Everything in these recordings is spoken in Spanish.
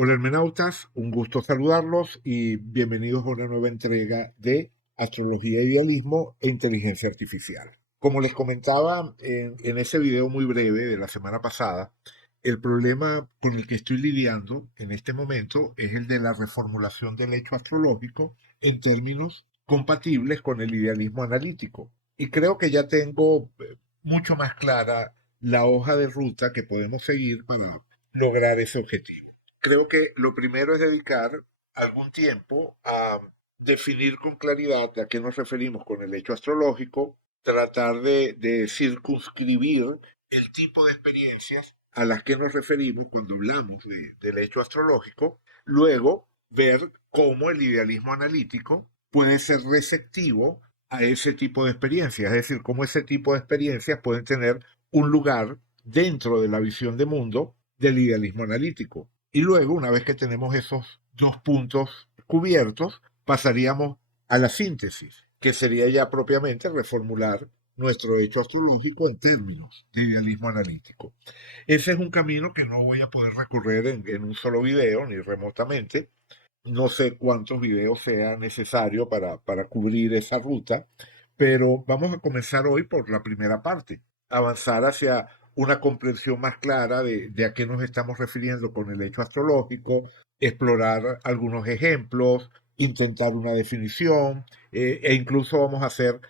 Hola hermenautas, un gusto saludarlos y bienvenidos a una nueva entrega de Astrología, Idealismo e Inteligencia Artificial. Como les comentaba en ese video muy breve de la semana pasada, el problema con el que estoy lidiando en este momento es el de la reformulación del hecho astrológico en términos compatibles con el idealismo analítico. Y creo que ya tengo mucho más clara la hoja de ruta que podemos seguir para lograr ese objetivo. Creo que lo primero es dedicar algún tiempo a definir con claridad a qué nos referimos con el hecho astrológico, tratar de circunscribir el tipo de experiencias a las que nos referimos cuando hablamos del hecho astrológico, luego ver cómo el idealismo analítico puede ser receptivo a ese tipo de experiencias, es decir, cómo ese tipo de experiencias pueden tener un lugar dentro de la visión de mundo del idealismo analítico. Y luego, una vez que tenemos esos dos puntos cubiertos, pasaríamos a la síntesis, que sería ya propiamente reformular nuestro hecho astrológico en términos de idealismo analítico. Ese es un camino que no voy a poder recorrer en un solo video, ni remotamente. No sé cuántos videos sea necesario para cubrir esa ruta, pero vamos a comenzar hoy por la primera parte, avanzar hacia una comprensión más clara de a qué nos estamos refiriendo con el hecho astrológico, explorar algunos ejemplos, intentar una definición, e incluso vamos a hacer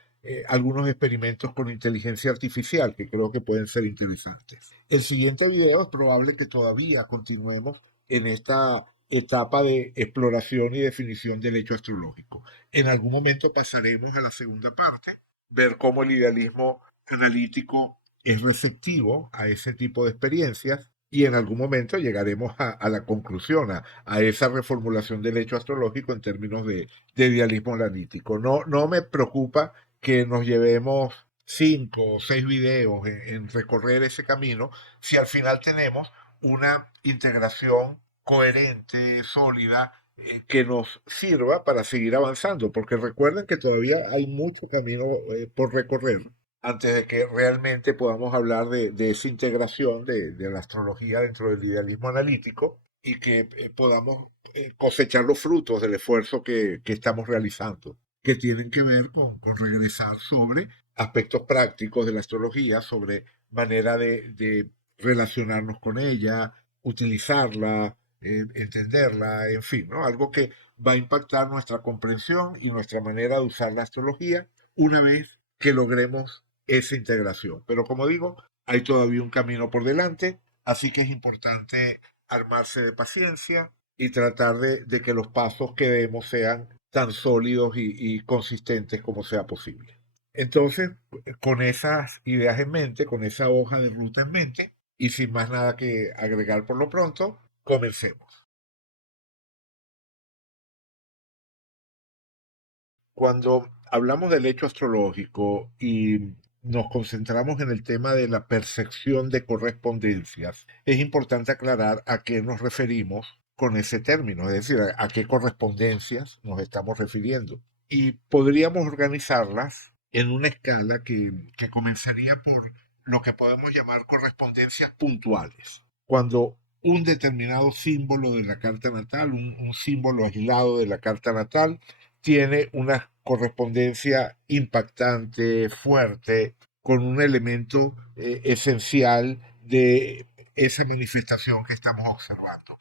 algunos experimentos con inteligencia artificial que creo que pueden ser interesantes. El siguiente video es probable que todavía continuemos en esta etapa de exploración y definición del hecho astrológico. En algún momento pasaremos a la segunda parte, ver cómo el idealismo analítico es receptivo a ese tipo de experiencias y en algún momento llegaremos a la conclusión, a esa reformulación del hecho astrológico en términos de idealismo analítico. No me preocupa que nos llevemos 5 o 6 videos en recorrer ese camino si al final tenemos una integración coherente, sólida, que nos sirva para seguir avanzando, porque recuerden que todavía hay mucho camino por recorrer antes de que realmente podamos hablar de esa integración de la astrología dentro del idealismo analítico y que podamos cosechar los frutos del esfuerzo que estamos realizando, que tienen que ver con regresar sobre aspectos prácticos de la astrología, sobre manera de relacionarnos con ella, utilizarla, entenderla, en fin, ¿no? Algo que va a impactar nuestra comprensión y nuestra manera de usar la astrología una vez que logremos esa integración. Pero como digo, hay todavía un camino por delante, así que es importante armarse de paciencia y tratar de que los pasos que demos sean tan sólidos y consistentes como sea posible. Entonces, con esas ideas en mente, con esa hoja de ruta en mente, y sin más nada que agregar por lo pronto, comencemos. Cuando hablamos del hecho astrológico y nos concentramos en el tema de la percepción de correspondencias, es importante aclarar a qué nos referimos con ese término, es decir, a qué correspondencias nos estamos refiriendo. Y podríamos organizarlas en una escala que comenzaría por lo que podemos llamar correspondencias puntuales. Cuando un determinado símbolo de la carta natal, un símbolo aislado de la carta natal, tiene una correspondencia impactante, fuerte, con un elemento esencial de esa manifestación que estamos observando.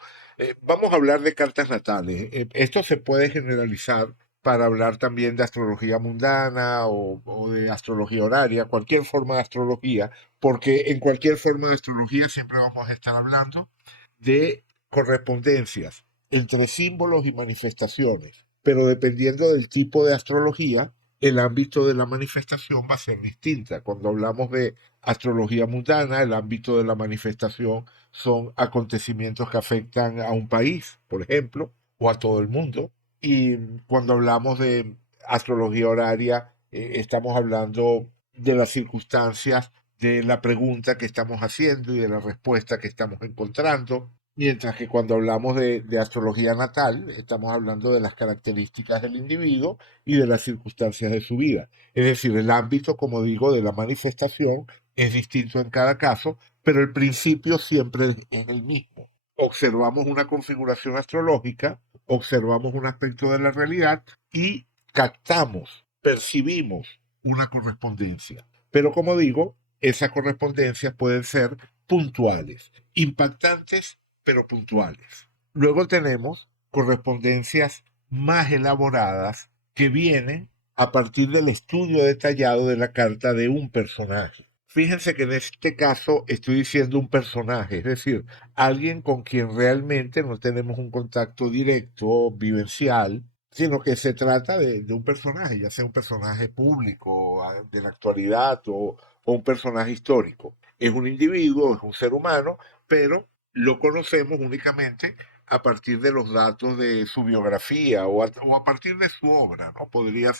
Vamos a hablar de cartas natales. Esto se puede generalizar para hablar también de astrología mundana o de astrología horaria, cualquier forma de astrología, porque en cualquier forma de astrología siempre vamos a estar hablando de correspondencias entre símbolos y manifestaciones, pero dependiendo del tipo de astrología, el ámbito de la manifestación va a ser distinta. Cuando hablamos de astrología mundana, el ámbito de la manifestación son acontecimientos que afectan a un país, por ejemplo, o a todo el mundo. Y cuando hablamos de astrología horaria, estamos hablando de las circunstancias de la pregunta que estamos haciendo y de la respuesta que estamos encontrando. Mientras que cuando hablamos de astrología natal, estamos hablando de las características del individuo y de las circunstancias de su vida. Es decir, el ámbito, como digo, de la manifestación es distinto en cada caso, pero el principio siempre es el mismo. observamos una configuración astrológica, observamos un aspecto de la realidad y captamos, percibimos una correspondencia. Pero como digo, esas correspondencias pueden ser puntuales, impactantes, pero puntuales. Luego tenemos correspondencias más elaboradas que vienen a partir del estudio detallado de la carta de un personaje. Fíjense que en este caso estoy diciendo un personaje, es decir, alguien con quien realmente no tenemos un contacto directo, vivencial, sino que se trata de un personaje, ya sea un personaje público de la actualidad o un personaje histórico. Es un individuo, es un ser humano, pero lo conocemos únicamente a partir de los datos de su biografía o a partir de su obra, ¿no? Podría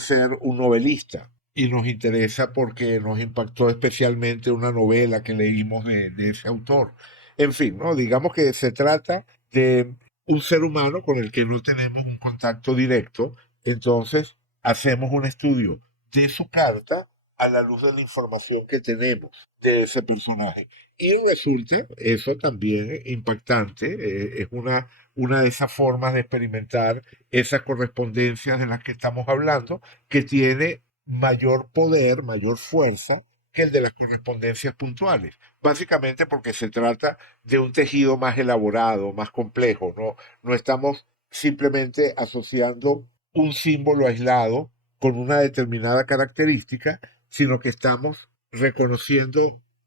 ser un novelista y nos interesa porque nos impactó especialmente una novela que leímos de ese autor. En fin, ¿no? Digamos que se trata de un ser humano con el que no tenemos un contacto directo, entonces hacemos un estudio de su carta a la luz de la información que tenemos de ese personaje. Y resulta eso también impactante, es una de esas formas de experimentar esas correspondencias de las que estamos hablando, que tiene mayor poder, mayor fuerza que el de las correspondencias puntuales. Básicamente porque se trata de un tejido más elaborado, más complejo. No estamos simplemente asociando un símbolo aislado con una determinada característica, sino que estamos reconociendo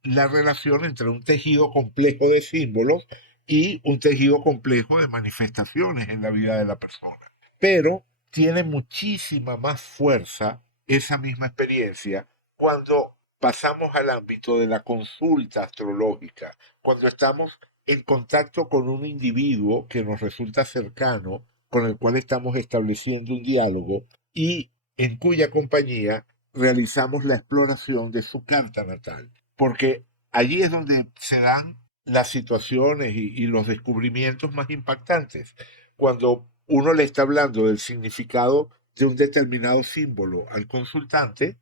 la relación entre un tejido complejo de símbolos y un tejido complejo de manifestaciones en la vida de la persona. Pero tiene muchísima más fuerza esa misma experiencia cuando pasamos al ámbito de la consulta astrológica, cuando estamos en contacto con un individuo que nos resulta cercano, con el cual estamos estableciendo un diálogo y en cuya compañía realizamos la exploración de su carta natal, porque allí es donde se dan las situaciones y los descubrimientos más impactantes, cuando uno le está hablando del significado de un determinado símbolo al consultante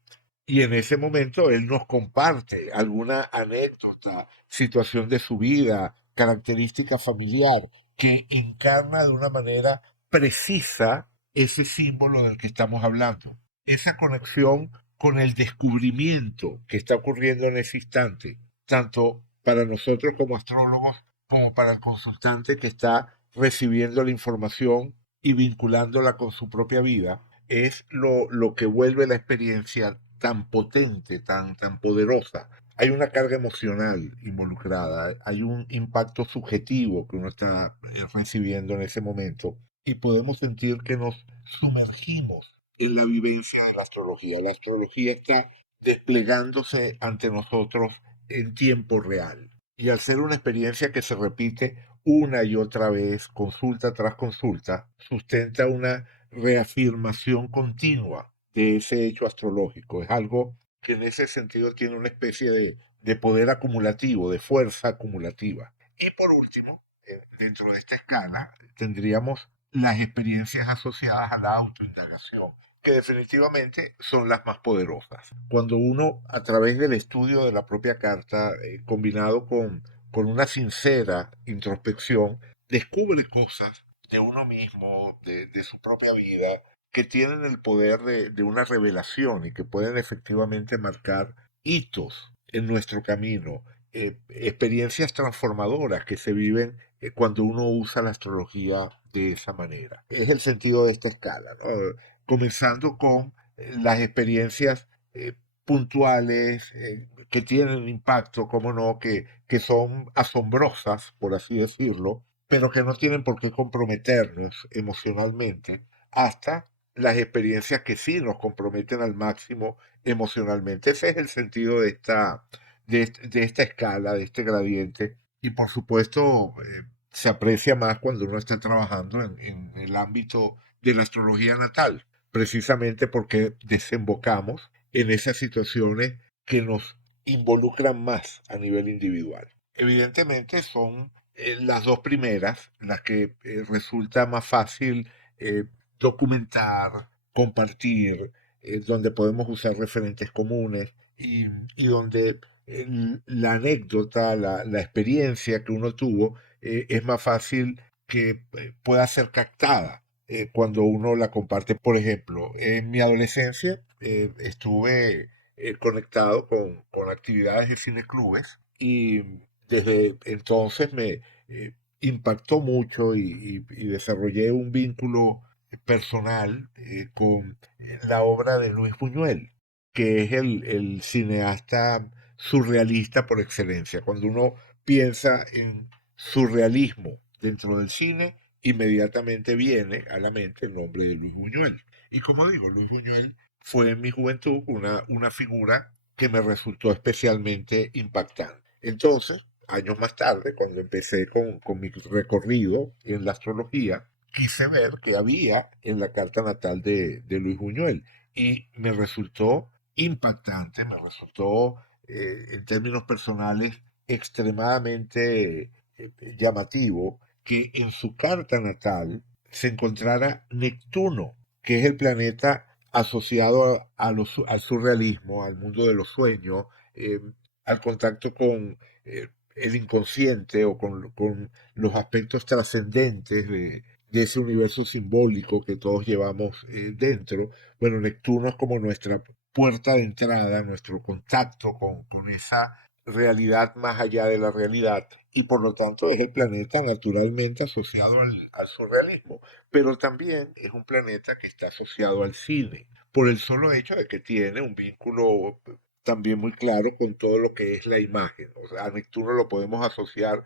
y en ese momento él nos comparte alguna anécdota, situación de su vida, característica familiar, que encarna de una manera precisa ese símbolo del que estamos hablando. Esa conexión con el descubrimiento que está ocurriendo en ese instante, tanto para nosotros como astrólogos, como para el consultante que está recibiendo la información y vinculándola con su propia vida, es lo que vuelve la experiencia tan potente, tan poderosa. Hay una carga emocional involucrada, hay un impacto subjetivo que uno está recibiendo en ese momento y podemos sentir que nos sumergimos en la vivencia de la astrología. La astrología está desplegándose ante nosotros en tiempo real. Y al ser una experiencia que se repite una y otra vez, consulta tras consulta, sustenta una reafirmación continua de ese hecho astrológico. Es algo que en ese sentido tiene una especie de poder acumulativo, de fuerza acumulativa. Y por último, dentro de esta escala, tendríamos las experiencias asociadas a la autoindagación, que definitivamente son las más poderosas. Cuando uno, a través del estudio de la propia carta, combinado con una sincera introspección, descubre cosas de uno mismo, de su propia vida, que tienen el poder de una revelación y que pueden efectivamente marcar hitos en nuestro camino, experiencias transformadoras que se viven cuando uno usa la astrología de esa manera. Es el sentido de esta escala, ¿no? Comenzando con las experiencias puntuales que tienen impacto, como no, que son asombrosas, por así decirlo, pero que no tienen por qué comprometernos emocionalmente, hasta las experiencias que sí nos comprometen al máximo emocionalmente. Ese es el sentido de esta escala, de este gradiente, y por supuesto se aprecia más cuando uno está trabajando en el ámbito de la astrología natal, precisamente porque desembocamos en esas situaciones que nos involucran más a nivel individual. Evidentemente son las dos primeras las que resulta más fácil eh, documentar, compartir, donde podemos usar referentes comunes y donde la anécdota, la experiencia que uno tuvo, es más fácil que pueda ser captada cuando uno la comparte. Por ejemplo, en mi adolescencia estuve conectado con actividades de cineclubes y desde entonces me impactó mucho y desarrollé un vínculo personal con la obra de Luis Buñuel, que es el cineasta surrealista por excelencia. Cuando uno piensa en surrealismo dentro del cine, inmediatamente viene a la mente el nombre de Luis Buñuel. Y como digo, Luis Buñuel fue en mi juventud una figura que me resultó especialmente impactante. Entonces, años más tarde, cuando empecé con mi recorrido en la astrología, quise ver qué había en la carta natal de Luis Buñuel y me resultó impactante, me resultó en términos personales extremadamente llamativo que en su carta natal se encontrara Neptuno, que es el planeta asociado al surrealismo, al mundo de los sueños, eh, al contacto con el inconsciente o con los aspectos trascendentes de ese universo simbólico que todos llevamos dentro. Bueno, Neptuno es como nuestra puerta de entrada, nuestro contacto con esa realidad más allá de la realidad y por lo tanto es el planeta naturalmente asociado al surrealismo, pero también es un planeta que está asociado al cine, por el solo hecho de que tiene un vínculo también muy claro con todo lo que es la imagen. O sea, a Neptuno lo podemos asociar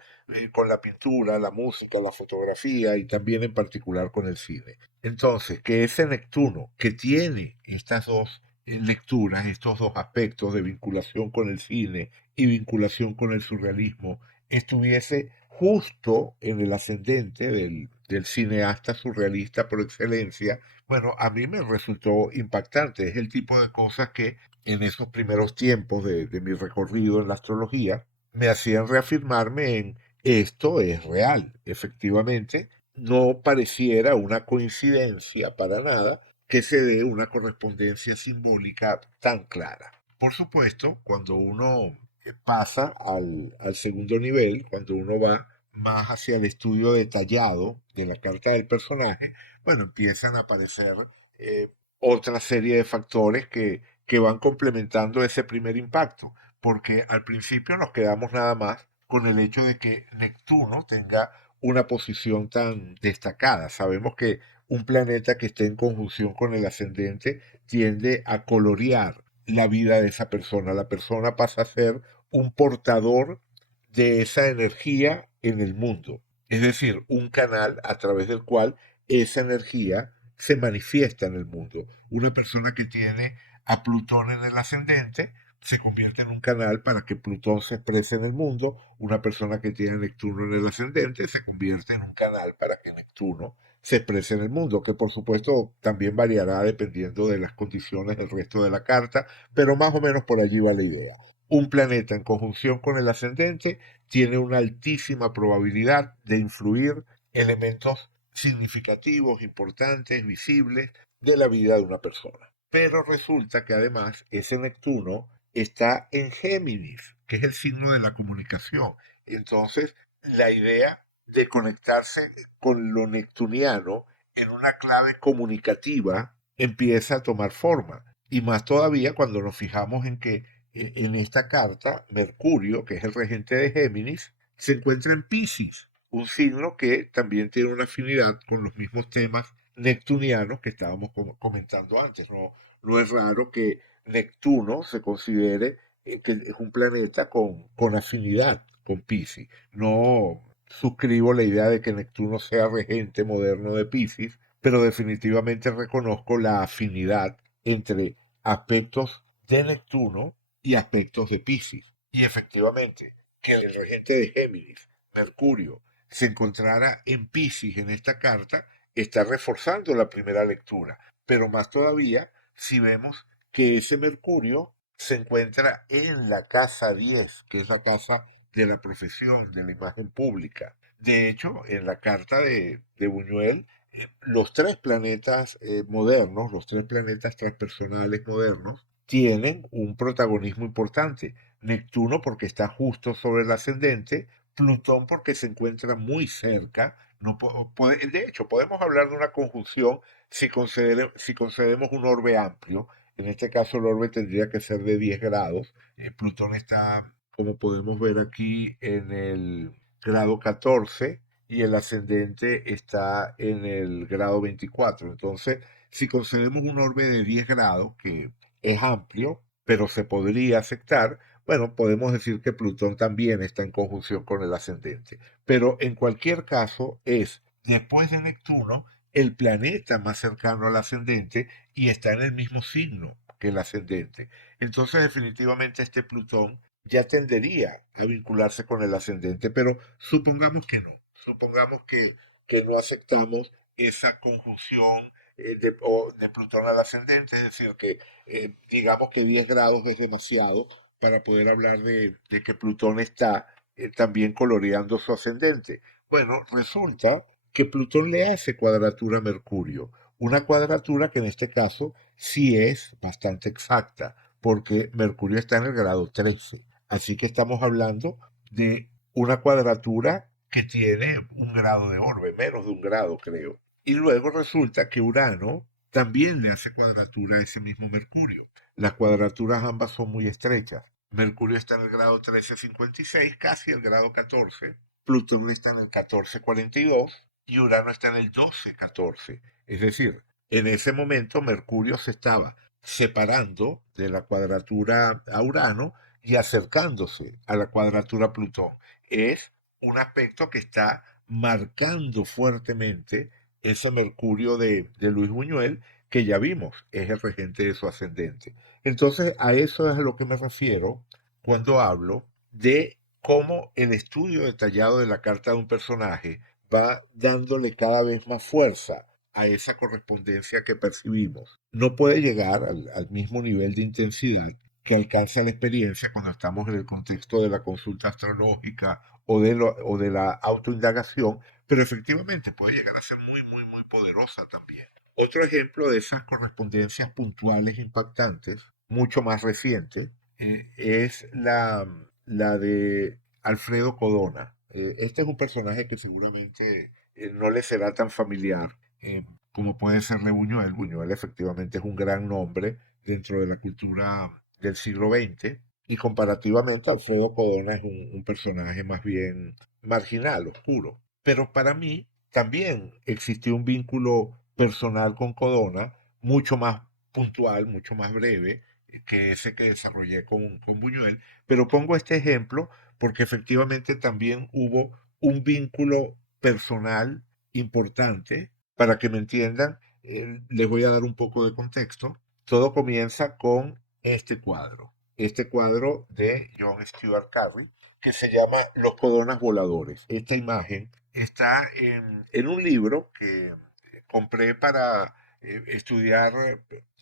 con la pintura, la música, la fotografía y también en particular con el cine. Entonces, que ese Neptuno que tiene estas dos lecturas, estos dos aspectos de vinculación con el cine y vinculación con el surrealismo, estuviese justo en el ascendente del cineasta surrealista por excelencia, bueno, a mí me resultó impactante. Es el tipo de cosas que en esos primeros tiempos de mi recorrido en la astrología me hacían reafirmarme en esto es real. Efectivamente, no pareciera una coincidencia para nada que se dé una correspondencia simbólica tan clara. Por supuesto, cuando uno pasa al segundo nivel, cuando uno va más hacia el estudio detallado de la carta del personaje, bueno, empiezan a aparecer eh, otra serie de factores que van complementando ese primer impacto, porque al principio nos quedamos nada más con el hecho de que Neptuno tenga una posición tan destacada. Sabemos que un planeta que esté en conjunción con el ascendente tiende a colorear la vida de esa persona. La persona pasa a ser un portador de esa energía en el mundo. Es decir, un canal a través del cual esa energía se manifiesta en el mundo. Una persona que tiene a Plutón en el ascendente se convierte en un canal para que Plutón se exprese en el mundo. Una persona que tiene a Neptuno en el ascendente se convierte en un canal para que Neptuno se exprese en el mundo, que por supuesto también variará dependiendo de las condiciones del resto de la carta, pero más o menos por allí va la idea. Un planeta en conjunción con el ascendente tiene una altísima probabilidad de influir elementos significativos, importantes, visibles de la vida de una persona. Pero resulta que además ese Neptuno está en Géminis, que es el signo de la comunicación. Entonces, la idea de conectarse con lo neptuniano en una clave comunicativa empieza a tomar forma. Y más todavía cuando nos fijamos en que en esta carta, Mercurio, que es el regente de Géminis, se encuentra en Piscis, un signo que también tiene una afinidad con los mismos temas neptunianos que estábamos comentando antes. No es raro que Neptuno se considere que es un planeta con afinidad con Piscis. No suscribo la idea de que Neptuno sea regente moderno de Piscis, pero definitivamente reconozco la afinidad entre aspectos de Neptuno y aspectos de Piscis. Y efectivamente, que el regente de Géminis, Mercurio, se encontrara en Piscis en esta carta, está reforzando la primera lectura. Pero más todavía si vemos que ese Mercurio se encuentra en la casa 10, que es la casa de la profesión, de la imagen pública. De hecho, en la carta de Buñuel, los tres planetas modernos, los tres planetas transpersonales modernos, tienen un protagonismo importante. Neptuno porque está justo sobre el ascendente, Plutón porque se encuentra muy cerca. No de hecho, podemos hablar de una conjunción si concedemos un orbe amplio. En este caso, el orbe tendría que ser de 10 grados. Plutón está, como podemos ver aquí, en el grado 14 y el ascendente está en el grado 24. Entonces, si concedemos un orbe de 10 grados, que es amplio, pero se podría aceptar, bueno, podemos decir que Plutón también está en conjunción con el ascendente. Pero en cualquier caso es, después de Neptuno, el planeta más cercano al ascendente y está en el mismo signo que el ascendente. Entonces, definitivamente este Plutón ya tendería a vincularse con el ascendente, pero supongamos que no. Supongamos que no aceptamos esa conjunción de Plutón al ascendente, es decir, que digamos que 10 grados es demasiado para poder hablar de que Plutón está también coloreando su ascendente. Bueno, resulta que Plutón le hace cuadratura a Mercurio, una cuadratura que en este caso sí es bastante exacta, porque Mercurio está en el grado 13. Así que estamos hablando de una cuadratura que tiene un grado de orbe, menos de un grado creo. Y luego resulta que Urano también le hace cuadratura a ese mismo Mercurio. Las cuadraturas ambas son muy estrechas. Mercurio está en el grado 1356, casi el grado 14. Plutón está en el 1442 y Urano está en el 1214. Es decir, en ese momento Mercurio se estaba separando de la cuadratura a Urano y acercándose a la cuadratura Plutón. Es un aspecto que está marcando fuertemente ese Mercurio de Luis Buñuel, que ya vimos, es el regente de su ascendente. Entonces, a eso es a lo que me refiero cuando hablo de cómo el estudio detallado de la carta de un personaje va dándole cada vez más fuerza a esa correspondencia que percibimos. No puede llegar al mismo nivel de intensidad que alcanza la experiencia cuando estamos en el contexto de la consulta astrológica o de la autoindagación, pero efectivamente puede llegar a ser muy, muy, muy poderosa también. Otro ejemplo de esas correspondencias puntuales impactantes, mucho más reciente, es la de Alfredo Codona. Este es un personaje que seguramente no le será tan familiar como puede serle Buñuel. Buñuel efectivamente es un gran nombre dentro de la cultura del siglo XX y comparativamente Alfredo Codona es un personaje más bien marginal, oscuro. Pero para mí también existió un vínculo personal con Codona mucho más puntual, mucho más breve que ese que desarrollé con Buñuel. Pero pongo este ejemplo porque efectivamente también hubo un vínculo personal importante. Para que me entiendan, les voy a dar un poco de contexto. Todo comienza con este cuadro de John Stuart Carry, que se llama Los Codonas Voladores. Esta imagen está en un libro que compré para estudiar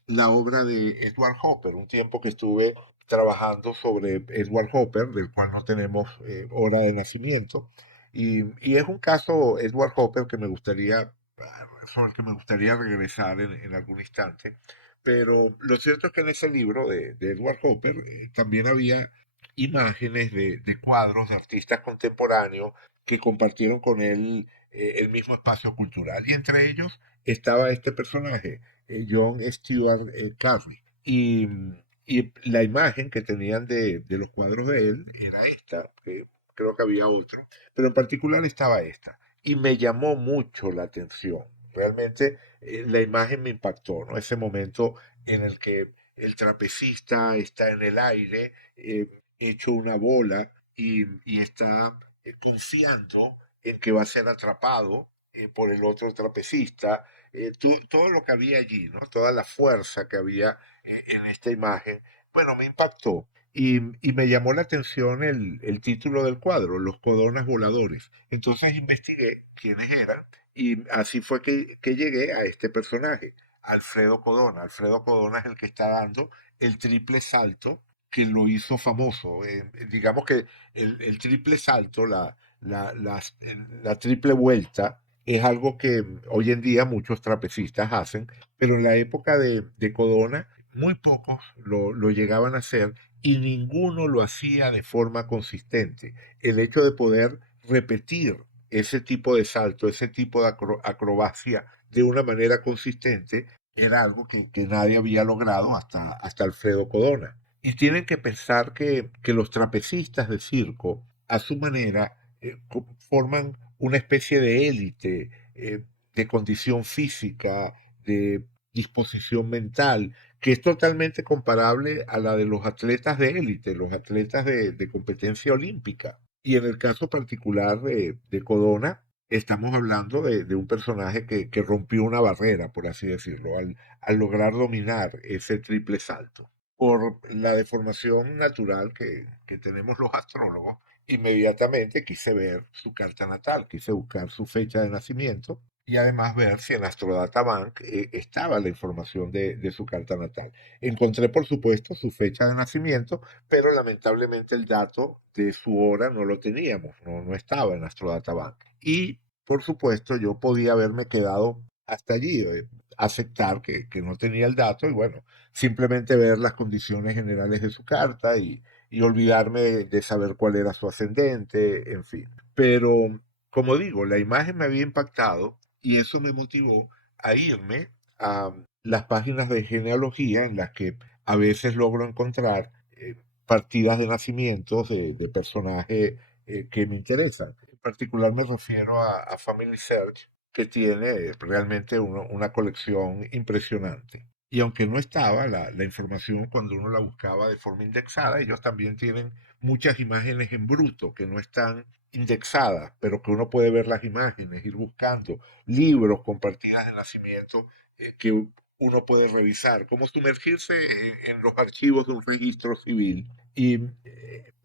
la obra de Edward Hopper, un tiempo que estuve trabajando sobre Edward Hopper, del cual no tenemos hora de nacimiento, y es un caso, Edward Hopper, que me gustaría, sobre el que me gustaría regresar en algún instante, pero lo cierto es que en ese libro de Edward Hopper también había imágenes de cuadros de artistas contemporáneos que compartieron con él el mismo espacio cultural. Y entre ellos estaba este personaje, John Stewart Carney. Y la imagen que tenían de los cuadros de él era esta, que creo que había otro, pero en particular estaba esta. Y me llamó mucho la atención. Realmente la imagen me impactó, ¿no? Ese momento en el que el trapecista está en el aire, hecho una bola, y está confiando en que va a ser atrapado por el otro trapecista. Todo lo que había allí, ¿no? Toda la fuerza que había en esta imagen, bueno, me impactó. Y me llamó la atención el título del cuadro, Los Codonas Voladores. Entonces investigué quiénes eran y así fue que llegué a este personaje, Alfredo Codona. Alfredo Codona es el que está dando el triple salto que lo hizo famoso. Digamos que el triple salto, la triple vuelta, es algo que hoy en día muchos trapecistas hacen, pero en la época de Codona muy pocos lo llegaban a hacer y ninguno lo hacía de forma consistente. El hecho de poder repetir ese tipo de salto, ese tipo de acrobacia de una manera consistente, era algo que nadie había logrado hasta Alfredo Codona. Y tienen que pensar que los trapecistas de circo, a su manera, forman una especie de élite de condición física, de disposición mental, que es totalmente comparable a la de los atletas de élite, los atletas de competencia olímpica. Y en el caso particular de Codona, estamos hablando de un personaje que rompió una barrera, por así decirlo, al lograr dominar ese triple salto. Por la deformación natural que tenemos los astrólogos, inmediatamente quise ver su carta natal, quise buscar su fecha de nacimiento y además ver si en Astrodatabank estaba la información de su carta natal. Encontré, por supuesto, su fecha de nacimiento, pero lamentablemente el dato de su hora no lo teníamos, no estaba en Astrodatabank. Y, por supuesto, yo podía haberme quedado hasta allí, aceptar que no tenía el dato y bueno, simplemente ver las condiciones generales de su carta y olvidarme de saber cuál era su ascendente, en fin. Pero, como digo, la imagen me había impactado y eso me motivó a irme a las páginas de genealogía en las que a veces logro encontrar partidas de nacimientos de personajes que me interesan. En particular me refiero a Family Search, que tiene realmente una colección impresionante. Y aunque no estaba la información cuando uno la buscaba de forma indexada, ellos también tienen muchas imágenes en bruto que no están indexadas, pero que uno puede ver las imágenes, ir buscando libros con partidas de nacimiento que uno puede revisar, como sumergirse en los archivos de un registro civil. Y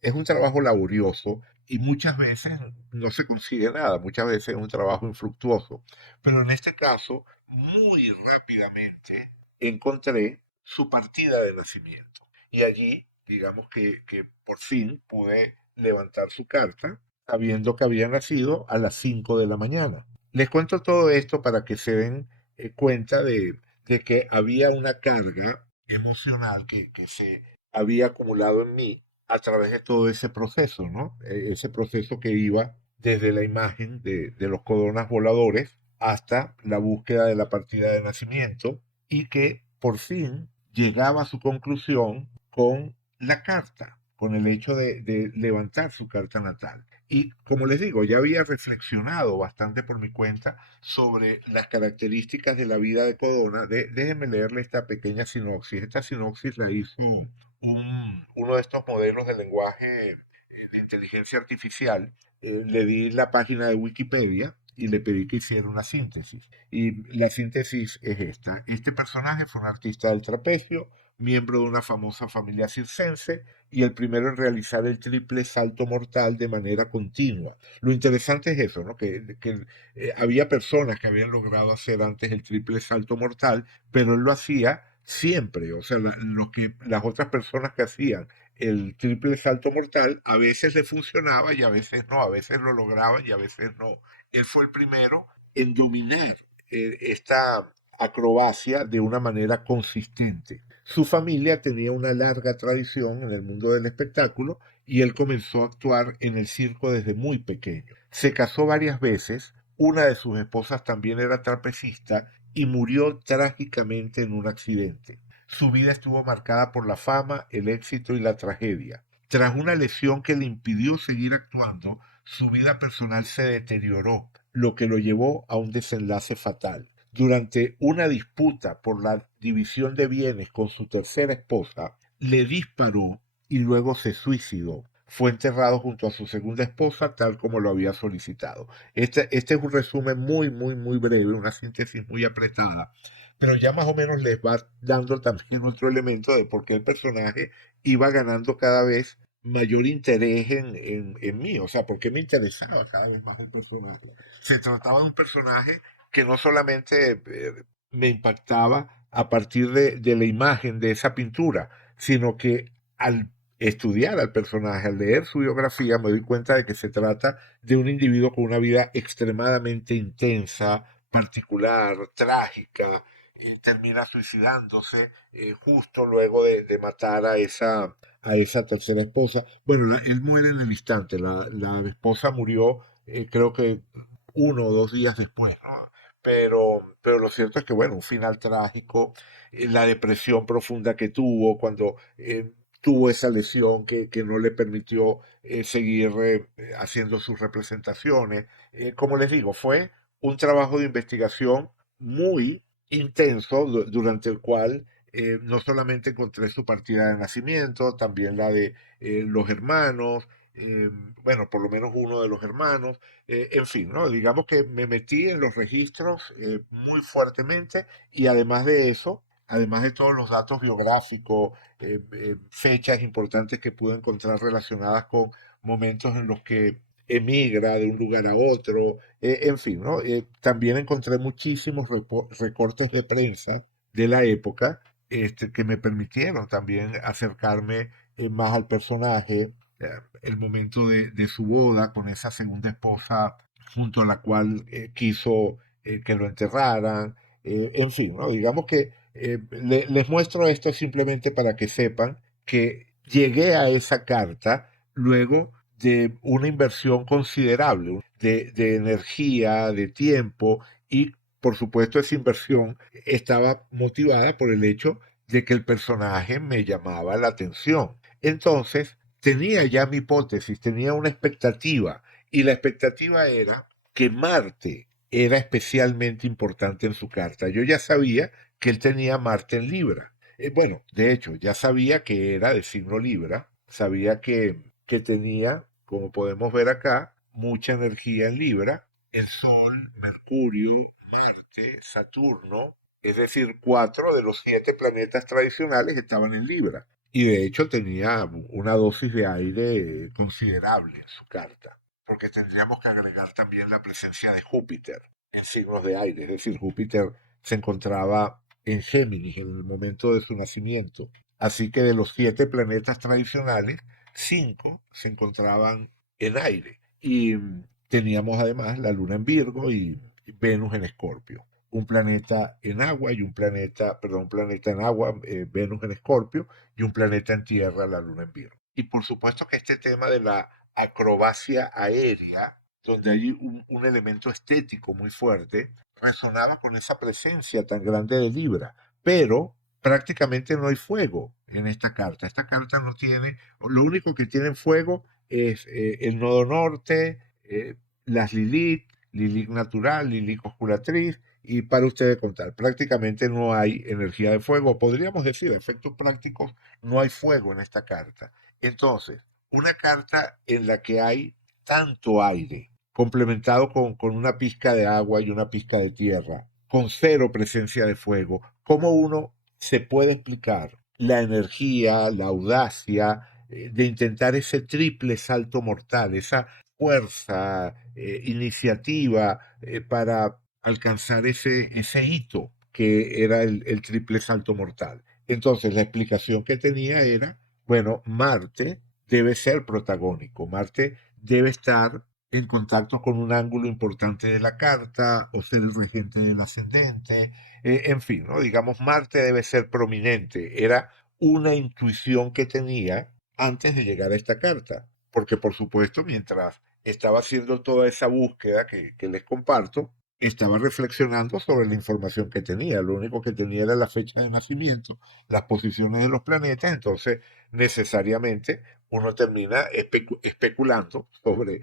es un trabajo laborioso y muchas veces no se consigue nada, muchas veces es un trabajo infructuoso. Pero en este caso, muy rápidamente encontré su partida de nacimiento. Y allí, digamos que por fin pude levantar su carta sabiendo que había nacido a las 5 de la mañana. Les cuento todo esto para que se den cuenta de que había una carga emocional que se había acumulado en mí a través de todo ese proceso, ¿no? Ese proceso que iba desde la imagen de los codonas voladores hasta la búsqueda de la partida de nacimiento y que por fin llegaba a su conclusión con la carta, con el hecho de levantar su carta natal. Y como les digo, ya había reflexionado bastante por mi cuenta sobre las características de la vida de Codona. Déjenme leerle esta pequeña sinopsis. Esta sinopsis la hizo uno de estos modelos de lenguaje de inteligencia artificial. Le di la página de Wikipedia y le pedí que hiciera una síntesis. Y la síntesis es esta. Este personaje fue un artista del trapecio, miembro de una famosa familia circense y el primero en realizar el triple salto mortal de manera continua. Lo interesante es eso, ¿no? Que había personas que habían logrado hacer antes el triple salto mortal, pero él lo hacía siempre. O sea, las otras personas que hacían el triple salto mortal a veces le funcionaba y a veces no, a veces lo lograban y a veces no. Él fue el primero en dominar esta acrobacia de una manera consistente. Su familia tenía una larga tradición en el mundo del espectáculo y él comenzó a actuar en el circo desde muy pequeño. Se casó varias veces, una de sus esposas también era trapecista y murió trágicamente en un accidente. Su vida estuvo marcada por la fama, el éxito y la tragedia. Tras una lesión que le impidió seguir actuando, su vida personal se deterioró, lo que lo llevó a un desenlace fatal. Durante una disputa por la división de bienes con su tercera esposa, le disparó y luego se suicidó. Fue enterrado junto a su segunda esposa, tal como lo había solicitado. Este es un resumen muy breve, una síntesis muy apretada, pero ya más o menos les va dando también otro elemento de por qué el personaje iba ganando cada vez mayor interés en mí, o sea, por qué me interesaba cada vez más el personaje. Se trataba de un personaje que no solamente me impactaba a partir de la imagen de esa pintura, sino que al estudiar al personaje, al leer su biografía, me doy cuenta de que se trata de un individuo con una vida extremadamente intensa, particular, trágica, termina suicidándose justo luego de matar a esa tercera esposa. Bueno, él muere en el instante, la esposa murió creo que 1 o 2 días después, ¿no? Pero lo cierto es que, bueno, un final trágico, la depresión profunda que tuvo cuando tuvo esa lesión que no le permitió seguir haciendo sus representaciones. Como les digo, fue un trabajo de investigación muy intenso durante el cual no solamente encontré su partida de nacimiento, también la de los hermanos, bueno, por lo menos uno de los hermanos, en fin, ¿no? Digamos que me metí en los registros muy fuertemente y además de eso, además de todos los datos biográficos, fechas importantes que pude encontrar relacionadas con momentos en los que emigra de un lugar a otro, en fin, ¿no? También encontré muchísimos recortes de prensa de la época que me permitieron también acercarme más al personaje, el momento de su boda con esa segunda esposa junto a la cual quiso que lo enterraran, en fin, ¿no? Digamos que les muestro esto simplemente para que sepan que llegué a esa carta luego de una inversión considerable de energía, de tiempo y por supuesto esa inversión estaba motivada por el hecho de que el personaje me llamaba la atención. Entonces, tenía ya mi hipótesis, tenía una expectativa y la expectativa era que Marte era especialmente importante en su carta. Yo ya sabía que él tenía Marte en Libra. Bueno, de hecho, ya sabía que era de signo Libra, sabía que tenía, como podemos ver acá, mucha energía en Libra, el Sol, Mercurio, Marte, Saturno, es decir, 4 de los 7 planetas tradicionales estaban en Libra. Y de hecho tenía una dosis de aire considerable en su carta, porque tendríamos que agregar también la presencia de Júpiter en signos de aire, es decir, Júpiter se encontraba en Géminis en el momento de su nacimiento. Así que de los 7 planetas tradicionales, 5 se encontraban en aire. Y teníamos además la Luna en Virgo y Venus en Escorpio. Un planeta en agua y un planeta, perdón, un planeta en agua, Venus en Escorpio, y un planeta en tierra, la Luna en Virgo. Y por supuesto que este tema de la acrobacia aérea, donde hay un elemento estético muy fuerte, resonaba con esa presencia tan grande de Libra. Pero prácticamente no hay fuego en esta carta. Esta carta no tiene, lo único que tiene fuego es el nodo norte, las Lilith, Lilith natural, Lilith osculatriz, y para ustedes contar, prácticamente no hay energía de fuego. Podríamos decir, a efectos prácticos, no hay fuego en esta carta. Entonces, una carta en la que hay tanto aire, complementado con una pizca de agua y una pizca de tierra, con cero presencia de fuego, ¿cómo uno se puede explicar la energía, la audacia de intentar ese triple salto mortal, esa fuerza, iniciativa para alcanzar ese hito que era el triple salto mortal? Entonces la explicación que tenía era, bueno, Marte debe ser protagónico, Marte debe estar en contacto con un ángulo importante de la carta o ser el regente del ascendente, en fin, ¿no? Digamos, Marte debe ser prominente. Era una intuición que tenía antes de llegar a esta carta, porque por supuesto, mientras estaba haciendo toda esa búsqueda que les comparto, estaba reflexionando sobre la información que tenía. Lo único que tenía era la fecha de nacimiento, las posiciones de los planetas, entonces necesariamente uno termina especulando sobre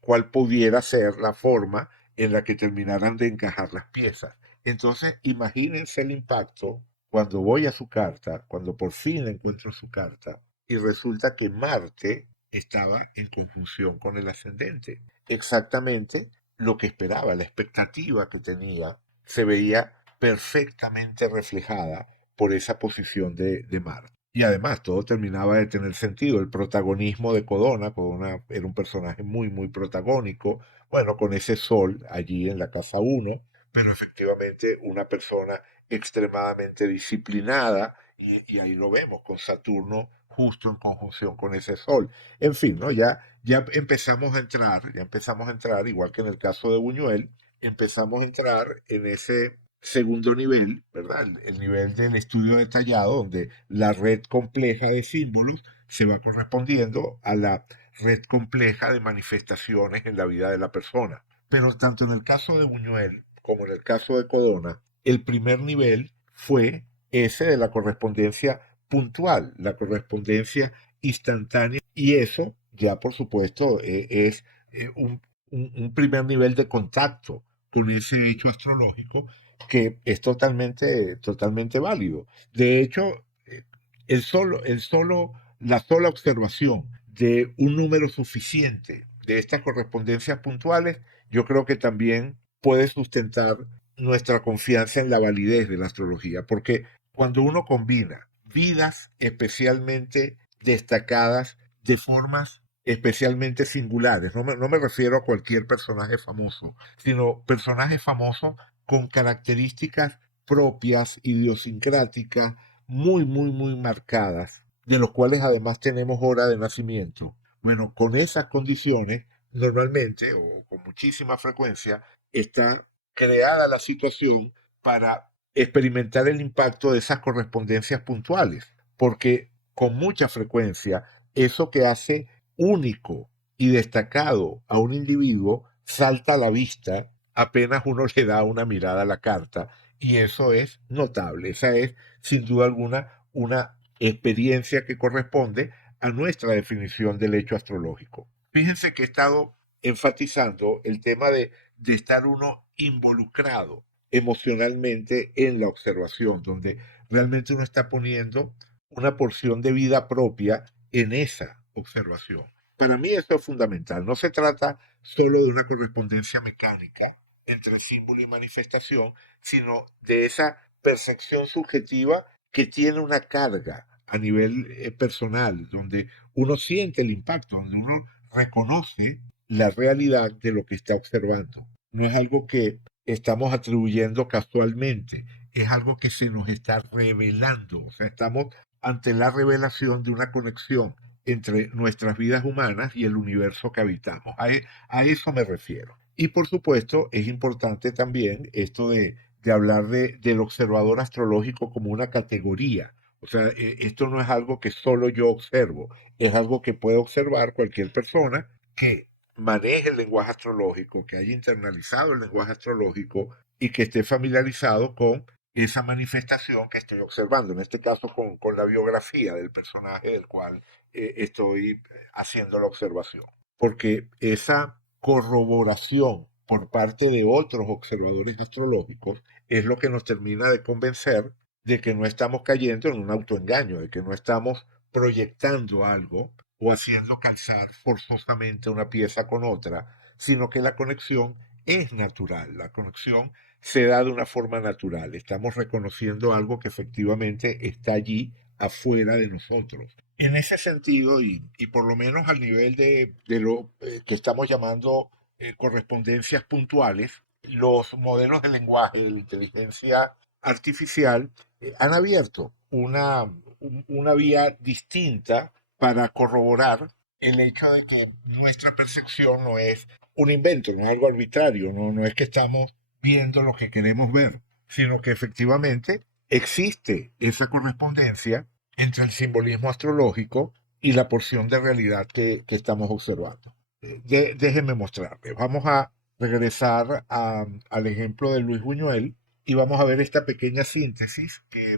cuál pudiera ser la forma en la que terminaran de encajar las piezas. Entonces, imagínense el impacto cuando voy a su carta, cuando por fin encuentro su carta, y resulta que Marte estaba en conjunción con el ascendente. Exactamente lo que esperaba, la expectativa que tenía, se veía perfectamente reflejada por esa posición de Marte. Y además todo terminaba de tener sentido. El protagonismo de Codona, Codona era un personaje muy, muy protagónico, bueno, con ese sol allí en la casa uno, pero efectivamente una persona extremadamente disciplinada, y ahí lo vemos con Saturno justo en conjunción con ese sol. En fin, ¿no? Ya empezamos a entrar, igual que en el caso de Buñuel, empezamos a entrar en ese segundo nivel, ¿verdad? El nivel del estudio detallado, donde la red compleja de símbolos se va correspondiendo a la red compleja de manifestaciones en la vida de la persona. Pero tanto en el caso de Buñuel como en el caso de Codona, el primer nivel fue ese de la correspondencia puntual, la correspondencia instantánea, y eso ya por supuesto es un primer nivel de contacto con ese hecho astrológico que es totalmente válido. De hecho, la sola observación de un número suficiente de estas correspondencias puntuales, yo creo que también puede sustentar nuestra confianza en la validez de la astrología, porque cuando uno combina vidas especialmente destacadas de formas especialmente singulares, no me refiero a cualquier personaje famoso, sino personajes famosos con características propias, idiosincráticas, muy marcadas, de los cuales además tenemos hora de nacimiento. Bueno, con esas condiciones, normalmente o con muchísima frecuencia, está creada la situación para experimentar el impacto de esas correspondencias puntuales, porque con mucha frecuencia eso que hace único y destacado a un individuo salta a la vista apenas uno le da una mirada a la carta, y eso es notable. Esa es, sin duda alguna, una experiencia que corresponde a nuestra definición del hecho astrológico. Fíjense que he estado enfatizando el tema de estar uno involucrado emocionalmente en la observación, donde realmente uno está poniendo una porción de vida propia en esa observación. Para mí esto es fundamental. No se trata solo de una correspondencia mecánica entre símbolo y manifestación, sino de esa percepción subjetiva que tiene una carga a nivel personal, donde uno siente el impacto, donde uno reconoce la realidad de lo que está observando. No es algo que estamos atribuyendo casualmente, es algo que se nos está revelando, o sea, estamos ante la revelación de una conexión entre nuestras vidas humanas y el universo que habitamos. A eso me refiero. Y por supuesto, es importante también esto de hablar del observador astrológico como una categoría. O sea, esto no es algo que solo yo observo, es algo que puede observar cualquier persona que maneje el lenguaje astrológico, que haya internalizado el lenguaje astrológico y que esté familiarizado con esa manifestación que estoy observando, en este caso con la biografía del personaje del cual estoy haciendo la observación. Porque esa corroboración por parte de otros observadores astrológicos es lo que nos termina de convencer de que no estamos cayendo en un autoengaño, de que no estamos proyectando algo o haciendo calzar forzosamente una pieza con otra, sino que la conexión es natural, la conexión se da de una forma natural, estamos reconociendo algo que efectivamente está allí afuera de nosotros. En ese sentido, y por lo menos al nivel de lo que estamos llamando correspondencias puntuales, los modelos de lenguaje de la inteligencia artificial han abierto una vía distinta para corroborar el hecho de que nuestra percepción no es un invento, no es algo arbitrario, no es que estamos viendo lo que queremos ver, sino que efectivamente existe esa correspondencia entre el simbolismo astrológico y la porción de realidad que estamos observando. Déjenme mostrarles. Vamos a regresar al ejemplo de Luis Buñuel y vamos a ver esta pequeña síntesis que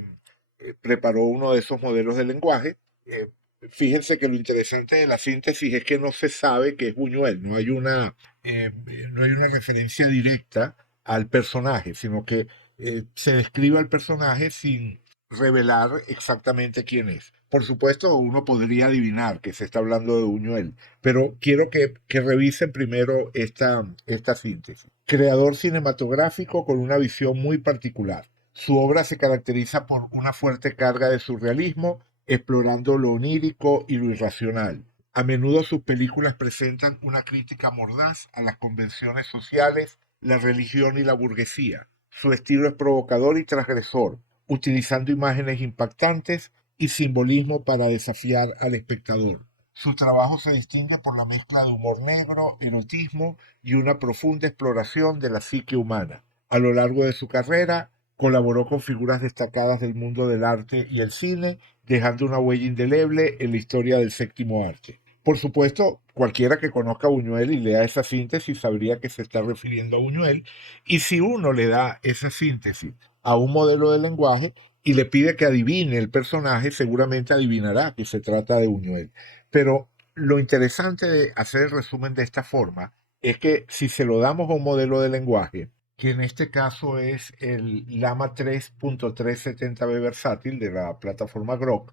preparó uno de esos modelos de lenguaje. Eh, Fíjense que lo interesante de la síntesis es que no se sabe que es Buñuel, no hay una referencia directa al personaje, sino que se describe al personaje sin revelar exactamente quién es. Por supuesto, uno podría adivinar que se está hablando de Buñuel, pero quiero que revisen primero esta síntesis. Creador cinematográfico con una visión muy particular. Su obra se caracteriza por una fuerte carga de surrealismo, explorando lo onírico y lo irracional. A menudo sus películas presentan una crítica mordaz a las convenciones sociales, la religión y la burguesía. Su estilo es provocador y transgresor, utilizando imágenes impactantes y simbolismo para desafiar al espectador. Su trabajo se distingue por la mezcla de humor negro, erotismo y una profunda exploración de la psique humana. A lo largo de su carrera, colaboró con figuras destacadas del mundo del arte y el cine, dejando una huella indeleble en la historia del séptimo arte. Por supuesto, cualquiera que conozca a Buñuel y lea esa síntesis sabría que se está refiriendo a Buñuel, y si uno le da esa síntesis a un modelo de lenguaje y le pide que adivine el personaje, seguramente adivinará que se trata de Buñuel. Pero lo interesante de hacer el resumen de esta forma es que si se lo damos a un modelo de lenguaje, que en este caso es el Llama 3.370B versátil de la plataforma Grok,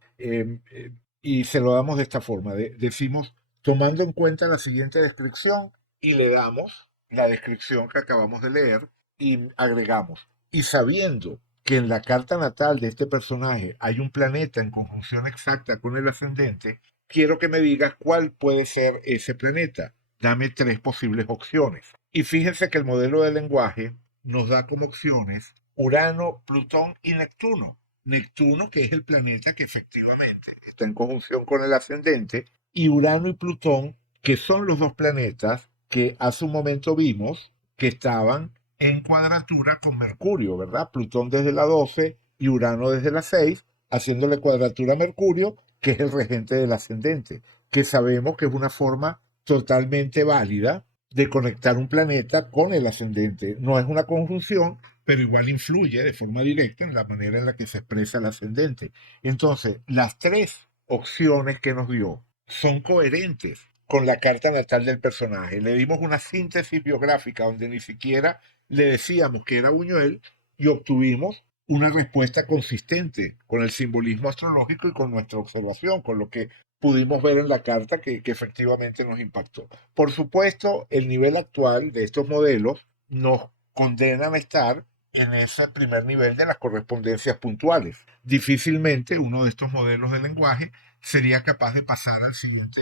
y se lo damos de esta forma. Decimos, tomando en cuenta la siguiente descripción, y le damos la descripción que acabamos de leer y agregamos. Y sabiendo que en la carta natal de este personaje hay un planeta en conjunción exacta con el ascendente, quiero que me digas cuál puede ser ese planeta. Dame tres posibles opciones. Y fíjense que el modelo de lenguaje nos da como opciones Urano, Plutón y Neptuno. Neptuno, que es el planeta que efectivamente está en conjunción con el ascendente, y Urano y Plutón, que son los dos planetas que hace un momento vimos que estaban en cuadratura con Mercurio, ¿verdad? Plutón desde la 12 y Urano desde la 6, haciéndole cuadratura a Mercurio, que es el regente del ascendente, que sabemos que es una forma totalmente válida de conectar un planeta con el ascendente. No es una conjunción, pero igual influye de forma directa en la manera en la que se expresa el ascendente. Entonces, las tres opciones que nos dio son coherentes con la carta natal del personaje. Le dimos una síntesis biográfica donde ni siquiera le decíamos que era Buñuel y obtuvimos una respuesta consistente con el simbolismo astrológico y con nuestra observación, con lo que pudimos ver en la carta que efectivamente nos impactó. Por supuesto, el nivel actual de estos modelos nos condenan a estar en ese primer nivel de las correspondencias puntuales. Difícilmente uno de estos modelos de lenguaje sería capaz de pasar al siguiente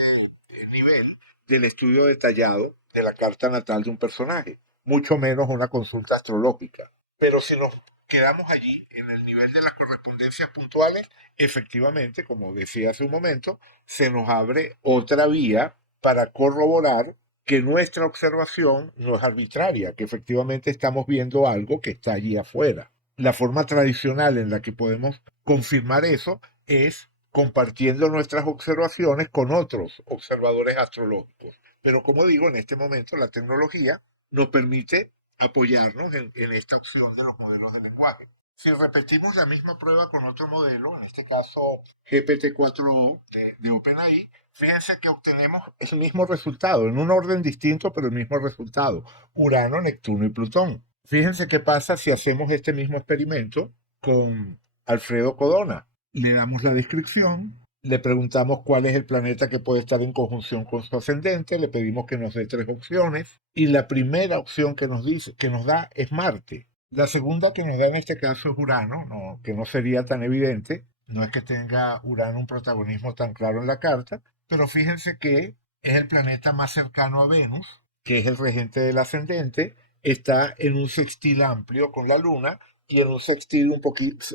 nivel del estudio detallado de la carta natal de un personaje, mucho menos una consulta astrológica. Pero si nos quedamos allí en el nivel de las correspondencias puntuales, efectivamente, como decía hace un momento, se nos abre otra vía para corroborar que nuestra observación no es arbitraria, que efectivamente estamos viendo algo que está allí afuera. La forma tradicional en la que podemos confirmar eso es compartiendo nuestras observaciones con otros observadores astrológicos. Pero como digo, en este momento la tecnología nos permite apoyarnos en esta opción de los modelos de lenguaje. Si repetimos la misma prueba con otro modelo, en este caso GPT-4o de OpenAI, fíjense que obtenemos el mismo resultado, en un orden distinto, pero el mismo resultado. Urano, Neptuno y Plutón. Fíjense qué pasa si hacemos este mismo experimento con Alfredo Codona. Le damos la descripción, le preguntamos cuál es el planeta que puede estar en conjunción con su ascendente, le pedimos que nos dé tres opciones y la primera opción que nos dice, que nos da es Marte. La segunda que nos da en este caso es Urano, no, que no sería tan evidente, no es que tenga Urano un protagonismo tan claro en la carta, pero fíjense que es el planeta más cercano a Venus, que es el regente del ascendente, está en un sextil amplio con la Luna y en un sextil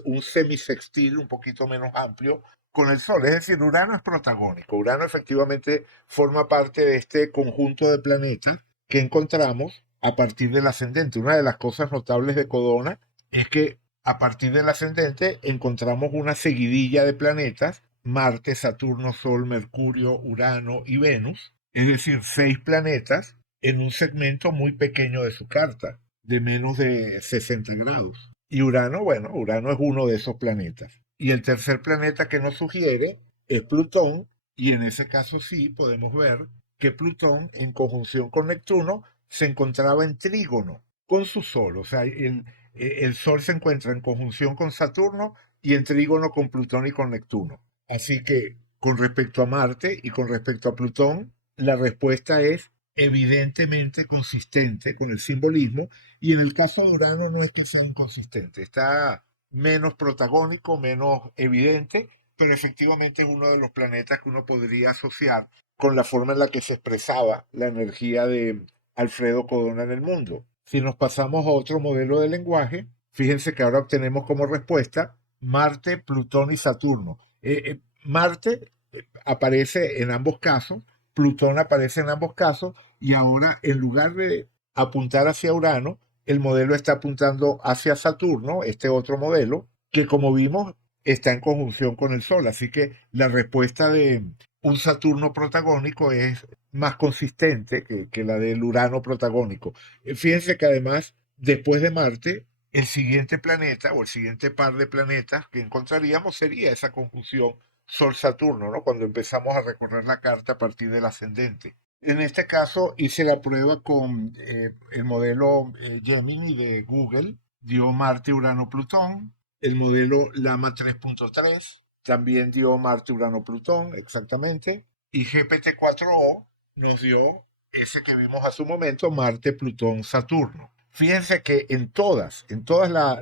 un semisextil un poquito menos amplio con el Sol. Es decir, Urano es protagónico. Urano efectivamente forma parte de este conjunto de planetas que encontramos a partir del ascendente. Una de las cosas notables de Codona es que a partir del ascendente encontramos una seguidilla de planetas, Marte, Saturno, Sol, Mercurio, Urano y Venus, es decir, 6 planetas en un segmento muy pequeño de su carta, de menos de 60 grados. Y Urano, bueno, Urano es uno de esos planetas. Y el tercer planeta que nos sugiere es Plutón, y en ese caso sí podemos ver que Plutón, en conjunción con Neptuno, se encontraba en trígono con su Sol. O sea, el Sol se encuentra en conjunción con Saturno y en trígono con Plutón y con Neptuno. Así que con respecto a Marte y con respecto a Plutón, la respuesta es evidentemente consistente con el simbolismo, y en el caso de Urano no es que sea inconsistente, está menos protagónico, menos evidente, pero efectivamente es uno de los planetas que uno podría asociar con la forma en la que se expresaba la energía de Alfredo Codona en el mundo. Si nos pasamos a otro modelo de lenguaje, fíjense que ahora obtenemos como respuesta Marte, Plutón y Saturno. Marte aparece en ambos casos, Plutón aparece en ambos casos, y ahora en lugar de apuntar hacia Urano, el modelo está apuntando hacia Saturno, este otro modelo, que como vimos está en conjunción con el Sol. Así que la respuesta de un Saturno protagónico es más consistente que la del Urano protagónico. Fíjense que además, después de Marte, el siguiente planeta o el siguiente par de planetas que encontraríamos sería esa conjunción Sol-Saturno, ¿no? Cuando empezamos a recorrer la carta a partir del ascendente. En este caso hice la prueba con el modelo Gemini de Google, dio Marte, Urano, Plutón. El modelo Lama 3.3 también dio Marte, Urano, Plutón, exactamente. Y GPT-4o nos dio ese que vimos hace un momento, Marte, Plutón, Saturno. Fíjense que en todas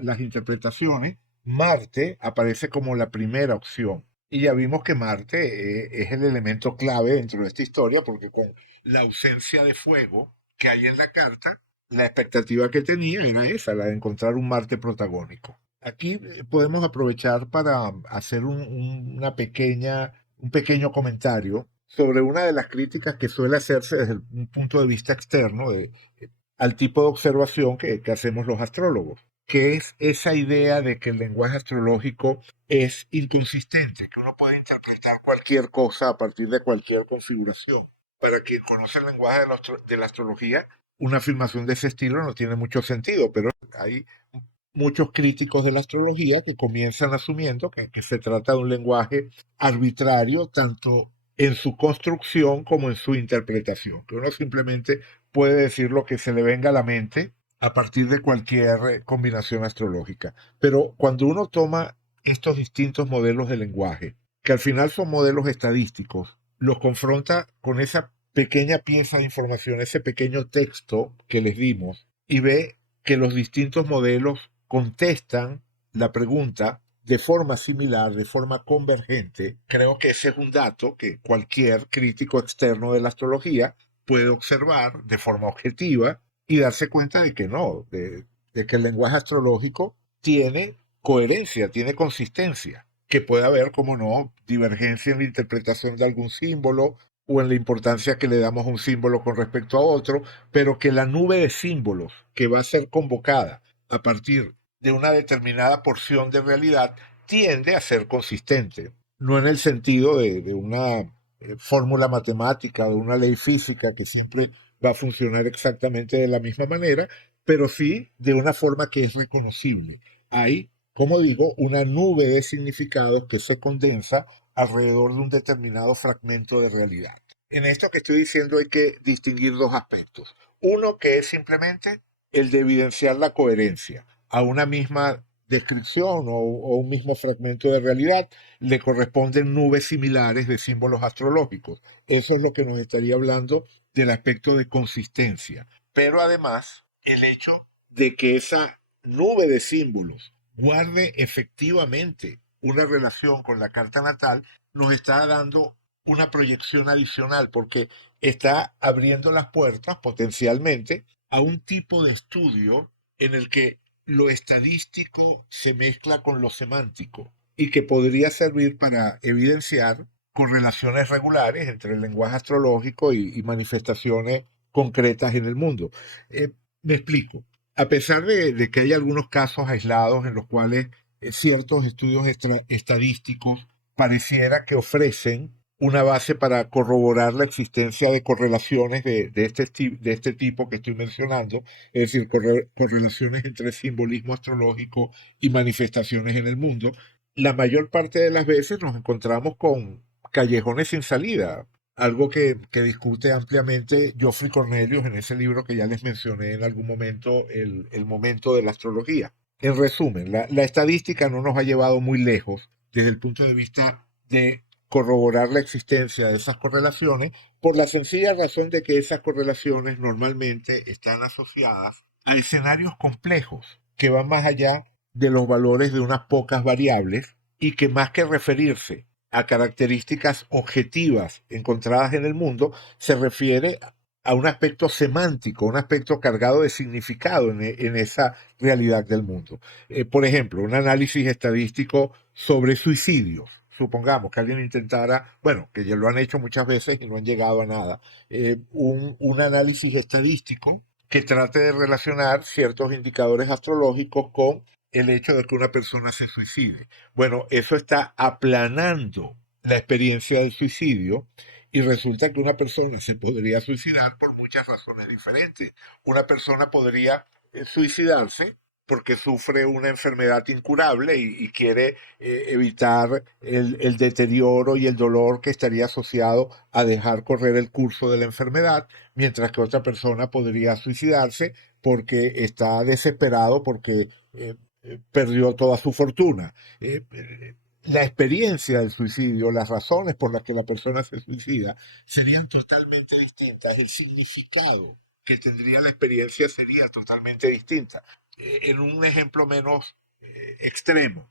las interpretaciones, Marte aparece como la primera opción. Y ya vimos que Marte es el elemento clave dentro de esta historia, porque con la ausencia de fuego que hay en la carta, la expectativa que tenía era esa, la de encontrar un Marte protagónico. Aquí podemos aprovechar para hacer un pequeño comentario sobre una de las críticas que suele hacerse desde un punto de vista externo al tipo de observación que hacemos los astrólogos, que es esa idea de que el lenguaje astrológico es inconsistente, que uno puede interpretar cualquier cosa a partir de cualquier configuración. Para quien conoce el lenguaje de la astrología, una afirmación de ese estilo no tiene mucho sentido, pero hay muchos críticos de la astrología que comienzan asumiendo que se trata de un lenguaje arbitrario, tanto en su construcción como en su interpretación, que uno simplemente puede decir lo que se le venga a la mente a partir de cualquier combinación astrológica. Pero cuando uno toma estos distintos modelos de lenguaje, que al final son modelos estadísticos, los confronta con esa pequeña pieza de información, ese pequeño texto que les dimos, y ve que los distintos modelos contestan la pregunta de forma similar, de forma convergente. Creo que ese es un dato que cualquier crítico externo de la astrología puede observar de forma objetiva y darse cuenta de que no, de que el lenguaje astrológico tiene coherencia, tiene consistencia, que puede haber, como no, divergencia en la interpretación de algún símbolo o en la importancia que le damos a un símbolo con respecto a otro, pero que la nube de símbolos que va a ser convocada a partir de una determinada porción de realidad tiende a ser consistente, no en el sentido de una fórmula matemática, de una ley física que siempre va a funcionar exactamente de la misma manera, pero sí de una forma que es reconocible. Hay, como digo, una nube de significados que se condensa alrededor de un determinado fragmento de realidad. En esto que estoy diciendo hay que distinguir dos aspectos. Uno que es simplemente el de evidenciar la coherencia. A una misma descripción o un mismo fragmento de realidad le corresponden nubes similares de símbolos astrológicos. Eso es lo que nos estaría hablando del aspecto de consistencia. Pero además, el hecho de que esa nube de símbolos guarde efectivamente una relación con la carta natal nos está dando una proyección adicional porque está abriendo las puertas potencialmente a un tipo de estudio en el que lo estadístico se mezcla con lo semántico y que podría servir para evidenciar correlaciones regulares entre el lenguaje astrológico y manifestaciones concretas en el mundo. Eh, Me explico. A pesar de que hay algunos casos aislados en los cuales ciertos estudios estadísticos pareciera que ofrecen una base para corroborar la existencia de correlaciones de este tipo que estoy mencionando, es decir, correlaciones entre simbolismo astrológico y manifestaciones en el mundo. La mayor parte de las veces nos encontramos con callejones sin salida, algo que discute ampliamente Geoffrey Cornelius en ese libro que ya les mencioné en algún momento, el momento de la astrología. En resumen, la estadística no nos ha llevado muy lejos desde el punto de vista de corroborar la existencia de esas correlaciones por la sencilla razón de que esas correlaciones normalmente están asociadas a escenarios complejos que van más allá de los valores de unas pocas variables y que más que referirse a características objetivas encontradas en el mundo, se refiere a un aspecto semántico, un aspecto cargado de significado en esa realidad del mundo. Por ejemplo, un análisis estadístico sobre suicidios. Supongamos que alguien intentara, bueno, que ya lo han hecho muchas veces y no han llegado a nada, un análisis estadístico que trate de relacionar ciertos indicadores astrológicos con el hecho de que una persona se suicide. Bueno, eso está aplanando la experiencia del suicidio y resulta que una persona se podría suicidar por muchas razones diferentes. Una persona podría suicidarse porque sufre una enfermedad incurable y quiere evitar el deterioro y el dolor que estaría asociado a dejar correr el curso de la enfermedad, mientras que otra persona podría suicidarse porque está desesperado porque perdió toda su fortuna. La experiencia del suicidio, las razones por las que la persona se suicida, serían totalmente distintas. El significado que tendría la experiencia sería totalmente distinta. En un ejemplo menos extremo,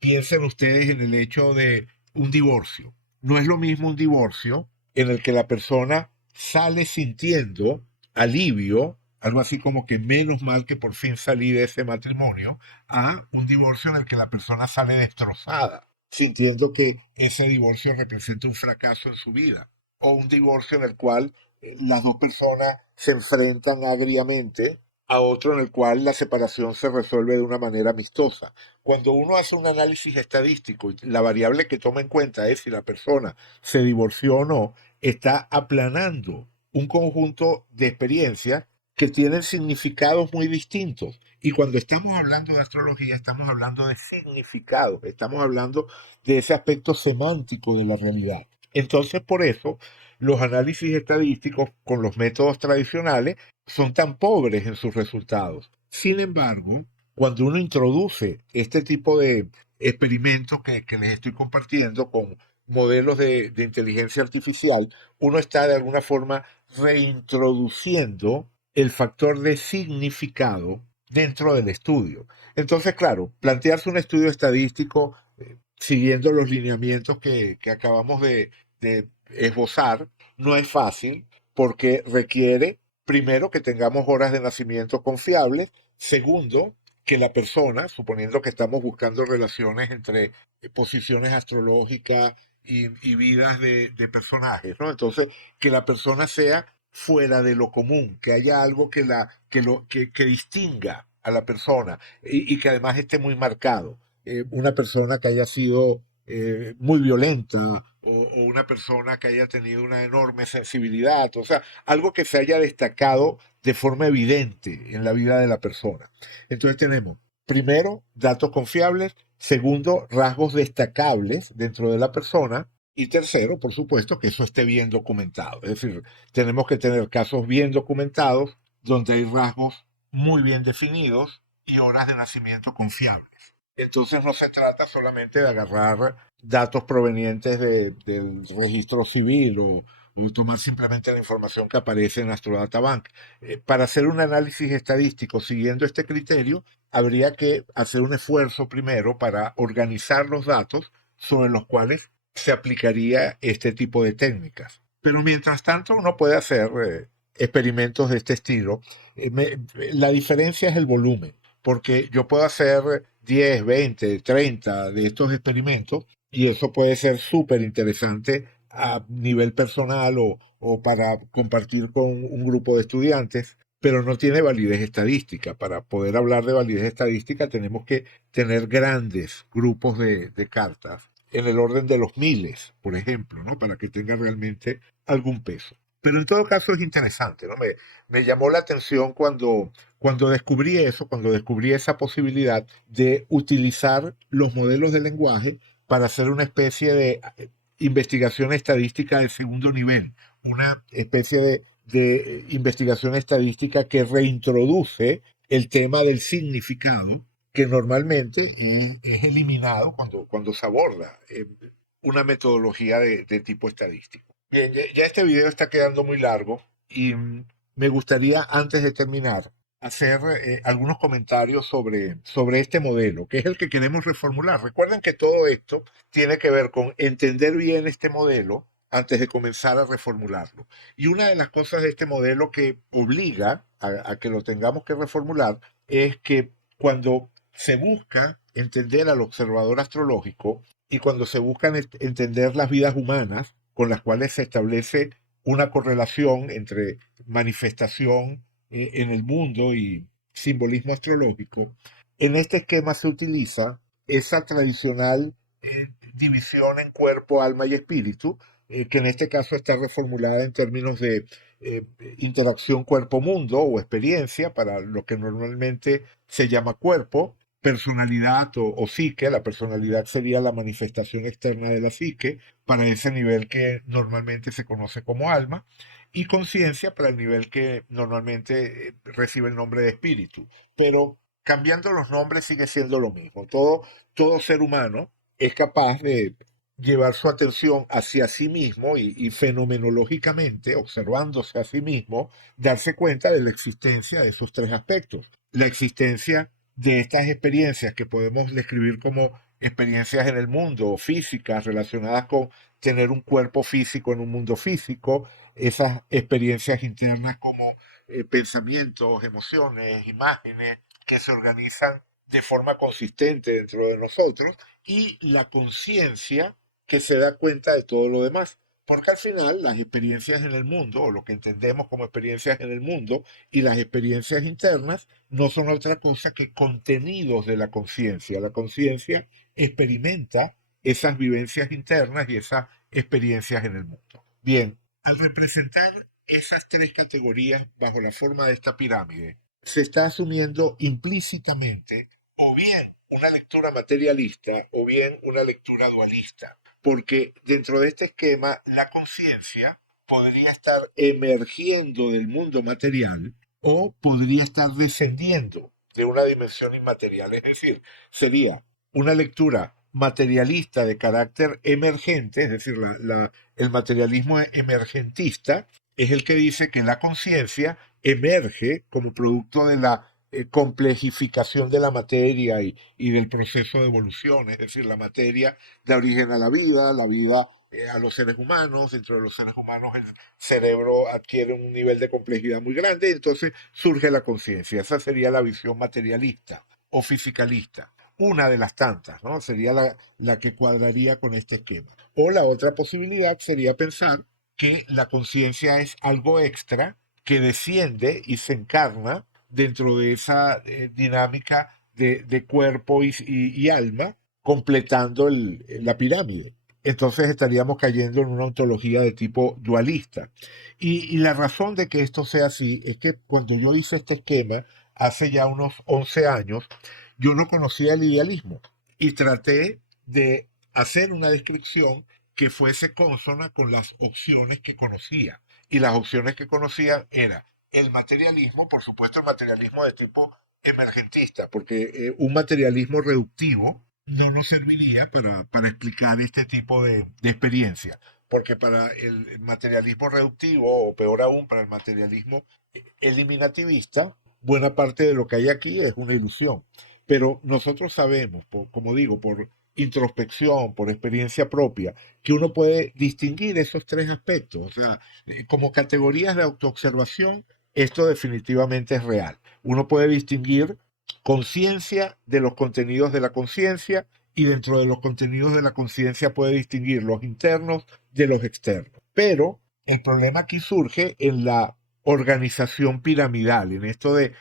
piensen ustedes en el hecho de un divorcio. No es lo mismo un divorcio en el que la persona sale sintiendo alivio, algo así como que menos mal que por fin salí de ese matrimonio, a un divorcio en el que la persona sale destrozada, sintiendo que ese divorcio representa un fracaso en su vida, o un divorcio en el cual las dos personas se enfrentan agriamente a otro en el cual la separación se resuelve de una manera amistosa. Cuando uno hace un análisis estadístico y la variable que toma en cuenta es si la persona se divorció o no, está aplanando un conjunto de experiencias que tienen significados muy distintos. Y cuando estamos hablando de astrología, estamos hablando de significados, estamos hablando de ese aspecto semántico de la realidad. Entonces, por eso, los análisis estadísticos con los métodos tradicionales son tan pobres en sus resultados. Sin embargo, cuando uno introduce este tipo de experimentos que les estoy compartiendo con modelos de inteligencia artificial, uno está de alguna forma reintroduciendo el factor de significado dentro del estudio. Entonces, claro, plantearse un estudio estadístico siguiendo los lineamientos que acabamos de esbozar no es fácil porque requiere, primero, que tengamos horas de nacimiento confiables, segundo, que la persona, suponiendo que estamos buscando relaciones entre posiciones astrológicas y vidas de personajes, ¿no? Entonces, que la persona sea fuera de lo común, que haya algo que distinga a la persona y que además esté muy marcado. Una persona que haya sido muy violenta o una persona que haya tenido una enorme sensibilidad, o sea, algo que se haya destacado de forma evidente en la vida de la persona. Entonces tenemos, primero, datos confiables, segundo, rasgos destacables dentro de la persona, y tercero, por supuesto, que eso esté bien documentado. Es decir, tenemos que tener casos bien documentados donde hay rasgos muy bien definidos y horas de nacimiento confiables. Entonces no se trata solamente de agarrar datos provenientes del registro civil o tomar simplemente la información que aparece en AstroDataBank. Para hacer un análisis estadístico siguiendo este criterio, habría que hacer un esfuerzo primero para organizar los datos sobre los cuales se aplicaría este tipo de técnicas. Pero mientras tanto uno puede hacer experimentos de este estilo. La diferencia es el volumen, porque yo puedo hacer 10, 20, 30 de estos experimentos y eso puede ser súper interesante a nivel personal o para compartir con un grupo de estudiantes, pero no tiene validez estadística. Para poder hablar de validez estadística tenemos que tener grandes grupos de cartas en el orden de los miles, por ejemplo, ¿no? Para que tenga realmente algún peso. Pero en todo caso es interesante, ¿no? Me llamó la atención cuando descubrí eso, cuando descubrí esa posibilidad de utilizar los modelos de lenguaje para hacer una especie de investigación estadística de segundo nivel, una especie de investigación estadística que reintroduce el tema del significado que normalmente es eliminado cuando se aborda una metodología de tipo estadístico. Bien, ya este video está quedando muy largo y me gustaría, antes de terminar, hacer algunos comentarios sobre este modelo, que es el que queremos reformular. Recuerden que todo esto tiene que ver con entender bien este modelo antes de comenzar a reformularlo. Y una de las cosas de este modelo que obliga a que lo tengamos que reformular es que cuando se busca entender al observador astrológico y cuando se buscan entender las vidas humanas con las cuales se establece una correlación entre manifestación en el mundo y simbolismo astrológico, en este esquema se utiliza esa tradicional división en cuerpo, alma y espíritu, que en este caso está reformulada en términos de eh, interacción cuerpo-mundo o experiencia, para lo que normalmente se llama cuerpo, personalidad o psique. La personalidad sería la manifestación externa de la psique para ese nivel que normalmente se conoce como alma, y conciencia para el nivel que normalmente recibe el nombre de espíritu. Pero cambiando los nombres sigue siendo lo mismo. Todo ser humano es capaz de llevar su atención hacia sí mismo y fenomenológicamente, observándose a sí mismo, darse cuenta de la existencia de esos tres aspectos. La existencia de estas experiencias que podemos describir como experiencias en el mundo, físicas, relacionadas con tener un cuerpo físico en un mundo físico, esas experiencias internas como pensamientos, emociones, imágenes que se organizan de forma consistente dentro de nosotros, y la conciencia que se da cuenta de todo lo demás. Porque al final las experiencias en el mundo, o lo que entendemos como experiencias en el mundo, y las experiencias internas no son otra cosa que contenidos de la conciencia. La conciencia experimenta esas vivencias internas y esas experiencias en el mundo. Bien, al representar esas tres categorías bajo la forma de esta pirámide, se está asumiendo implícitamente o bien una lectura materialista o bien una lectura dualista, porque dentro de este esquema la conciencia podría estar emergiendo del mundo material o podría estar descendiendo de una dimensión inmaterial. Es decir, sería una lectura materialista de carácter emergente, es decir, el materialismo emergentista es el que dice que la conciencia emerge como producto de la complejificación de la materia y del proceso de evolución. Es decir, la materia da origen a la vida a los seres humanos, dentro de los seres humanos el cerebro adquiere un nivel de complejidad muy grande y entonces surge la conciencia. Esa sería la visión materialista o fisicalista. Una de las tantas, ¿no? Sería la que cuadraría con este esquema. O la otra posibilidad sería pensar que la conciencia es algo extra que desciende y se encarna dentro de esa dinámica de cuerpo y alma, completando la pirámide. Entonces estaríamos cayendo en una ontología de tipo dualista. Y la razón de que esto sea así es que cuando yo hice este esquema, hace ya unos 11 años, yo no conocía el idealismo y traté de hacer una descripción que fuese consona con las opciones que conocía. Y las opciones que conocía era el materialismo, por supuesto el materialismo de tipo emergentista, porque un materialismo reductivo no nos serviría para explicar este tipo de experiencia, porque para el materialismo reductivo, o peor aún, para el materialismo eliminativista, buena parte de lo que hay aquí es una ilusión. Pero nosotros sabemos, como digo, por introspección, por experiencia propia, que uno puede distinguir esos tres aspectos. O sea, como categorías de autoobservación, esto definitivamente es real. Uno puede distinguir conciencia de los contenidos de la conciencia, y dentro de los contenidos de la conciencia puede distinguir los internos de los externos. Pero el problema aquí surge en la organización piramidal, en esto de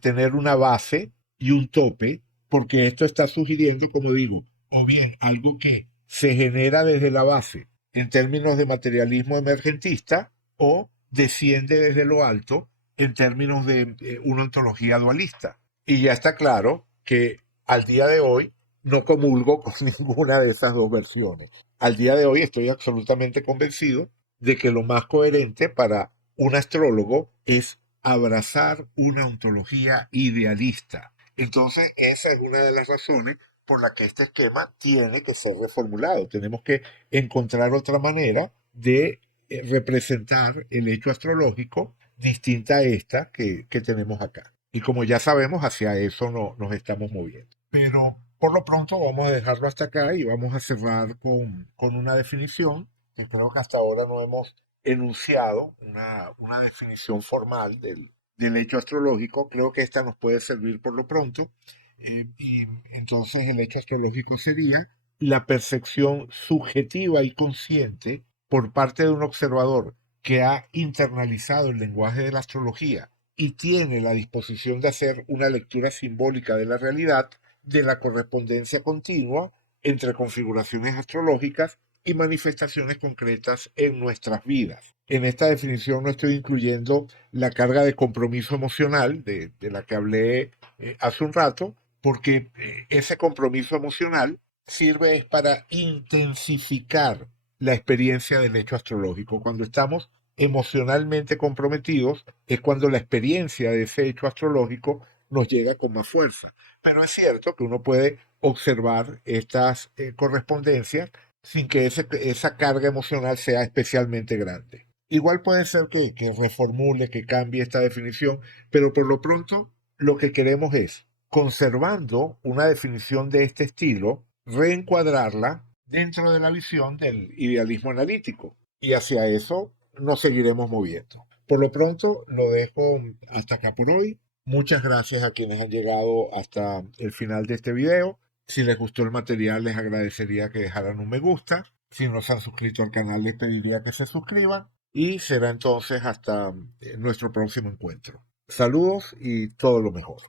tener una base y un tope, porque esto está sugiriendo, como digo, o bien algo que se genera desde la base en términos de materialismo emergentista, o desciende desde lo alto en términos de una ontología dualista. Y ya está claro que al día de hoy no comulgo con ninguna de esas dos versiones. Al día de hoy estoy absolutamente convencido de que lo más coherente para un astrólogo es abrazar una ontología idealista. Entonces, esa es una de las razones por la que este esquema tiene que ser reformulado. Tenemos que encontrar otra manera de representar el hecho astrológico distinta a esta que tenemos acá. Y como ya sabemos, hacia eso nos estamos moviendo. Pero por lo pronto vamos a dejarlo hasta acá y vamos a cerrar con una definición que creo que hasta ahora no hemos enunciado, una definición formal del hecho astrológico. Creo que esta nos puede servir por lo pronto. Y entonces el hecho astrológico sería la percepción subjetiva y consciente por parte de un observador que ha internalizado el lenguaje de la astrología y tiene la disposición de hacer una lectura simbólica de la realidad, de la correspondencia continua entre configuraciones astrológicas y manifestaciones concretas en nuestras vidas. En esta definición no estoy incluyendo la carga de compromiso emocional de la que hablé hace un rato, porque ese compromiso emocional sirve es para intensificar la experiencia del hecho astrológico. Cuando estamos emocionalmente comprometidos es cuando la experiencia de ese hecho astrológico nos llega con más fuerza. Pero es cierto que uno puede observar estas correspondencias sin que esa carga emocional sea especialmente grande. Igual puede ser que reformule, que cambie esta definición, pero por lo pronto lo que queremos es, conservando una definición de este estilo, reencuadrarla dentro de la visión del idealismo analítico. Y hacia eso nos seguiremos moviendo. Por lo pronto, lo dejo hasta acá por hoy. Muchas gracias a quienes han llegado hasta el final de este video. Si les gustó el material, les agradecería que dejaran un me gusta. Si no se han suscrito al canal, les pediría que se suscriban. Y será entonces hasta nuestro próximo encuentro. Saludos y todo lo mejor.